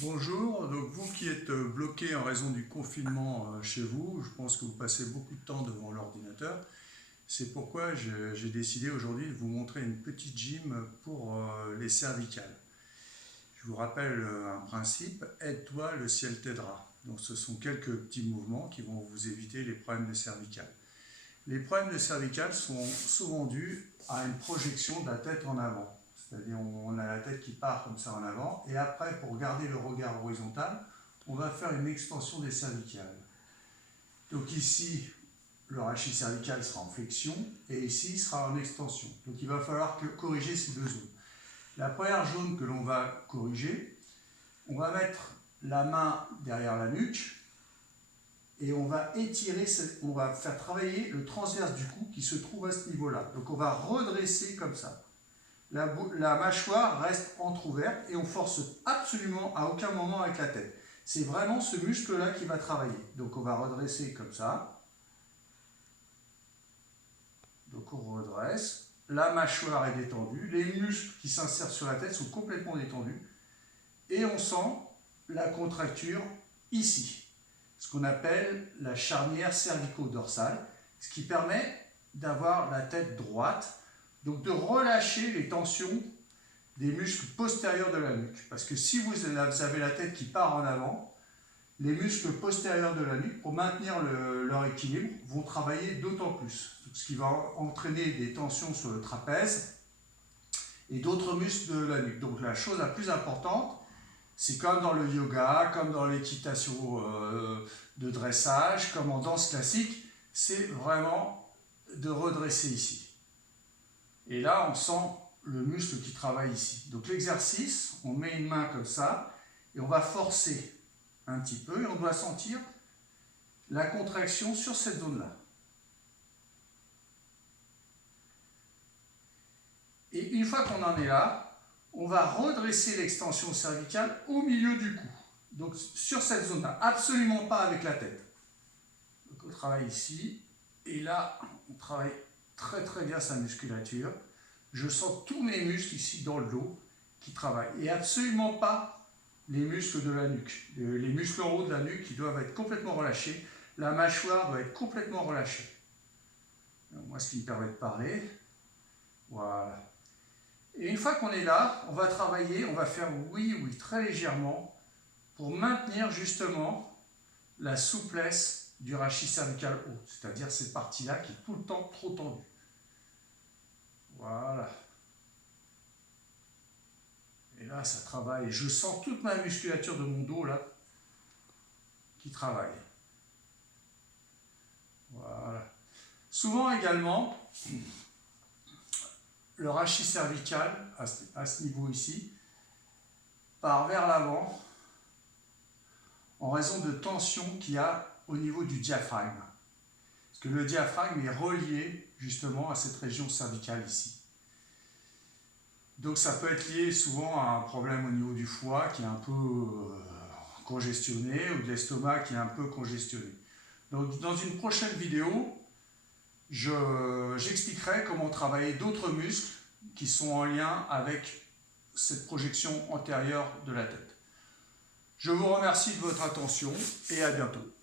Bonjour, donc vous qui êtes bloqué en raison du confinement chez vous, je pense que vous passez beaucoup de temps devant l'ordinateur. C'est pourquoi j'ai décidé aujourd'hui de vous montrer une petite gym pour les cervicales. Je vous rappelle un principe, aide-toi, le ciel t'aidera. Donc ce sont quelques petits mouvements qui vont vous éviter les problèmes de cervicales. Les problèmes de cervicales sont souvent dus à une projection de la tête en avant. C'est-à-dire on a la tête qui part comme ça en avant et après pour garder le regard horizontal, on va faire une extension des cervicales. Donc ici, le rachis cervical sera en flexion et ici il sera en extension. Donc il va falloir corriger ces deux zones. La première zone que l'on va corriger, on va mettre la main derrière la nuque et on va étirer, on va faire travailler le transverse du cou qui se trouve à ce niveau-là. Donc on va redresser comme ça. La mâchoire reste entrouverte et on force absolument à aucun moment avec la tête. C'est vraiment ce muscle-là qui va travailler. Donc on va redresser comme ça. Donc on redresse. La mâchoire est détendue. Les muscles qui s'insèrent sur la tête sont complètement détendus. Et on sent la contracture ici. Ce qu'on appelle la charnière cervico-dorsale. Ce qui permet d'avoir la tête droite. Donc de relâcher les tensions des muscles postérieurs de la nuque. Parce que si vous avez la tête qui part en avant, les muscles postérieurs de la nuque, pour maintenir leur équilibre, vont travailler d'autant plus. Ce qui va entraîner des tensions sur le trapèze et d'autres muscles de la nuque. Donc la chose la plus importante, c'est comme dans le yoga, comme dans l'équitation de dressage, comme en danse classique, c'est vraiment de redresser ici. Et là, on sent le muscle qui travaille ici. Donc l'exercice, on met une main comme ça, et on va forcer un petit peu, et on doit sentir la contraction sur cette zone-là. Et une fois qu'on en est là, on va redresser l'extension cervicale au milieu du cou. Donc sur cette zone-là, absolument pas avec la tête. Donc on travaille ici, et là, on travaille très très bien sa musculature. Je sens tous mes muscles ici dans le dos qui travaillent. Et absolument pas les muscles de la nuque. Les muscles en haut de la nuque qui doivent être complètement relâchés. La mâchoire doit être complètement relâchée. Donc, moi, ce qui me permet de parler. Voilà. Et une fois qu'on est là, on va travailler, on va faire oui, très légèrement pour maintenir justement la souplesse du rachis cervical haut. C'est-à-dire cette partie-là qui est tout le temps trop tendue. Voilà. Et là, ça travaille. Je sens toute ma musculature de mon dos, là, qui travaille. Voilà. Souvent également, le rachis cervical, à ce niveau ici, part vers l'avant en raison de tension qu'il y a au niveau du diaphragme. Parce que le diaphragme est relié justement à cette région cervicale ici. Donc ça peut être lié souvent à un problème au niveau du foie qui est un peu congestionné ou de l'estomac qui est un peu congestionné. Donc dans une prochaine vidéo, j'expliquerai comment travailler d'autres muscles qui sont en lien avec cette projection antérieure de la tête. Je vous remercie de votre attention et à bientôt.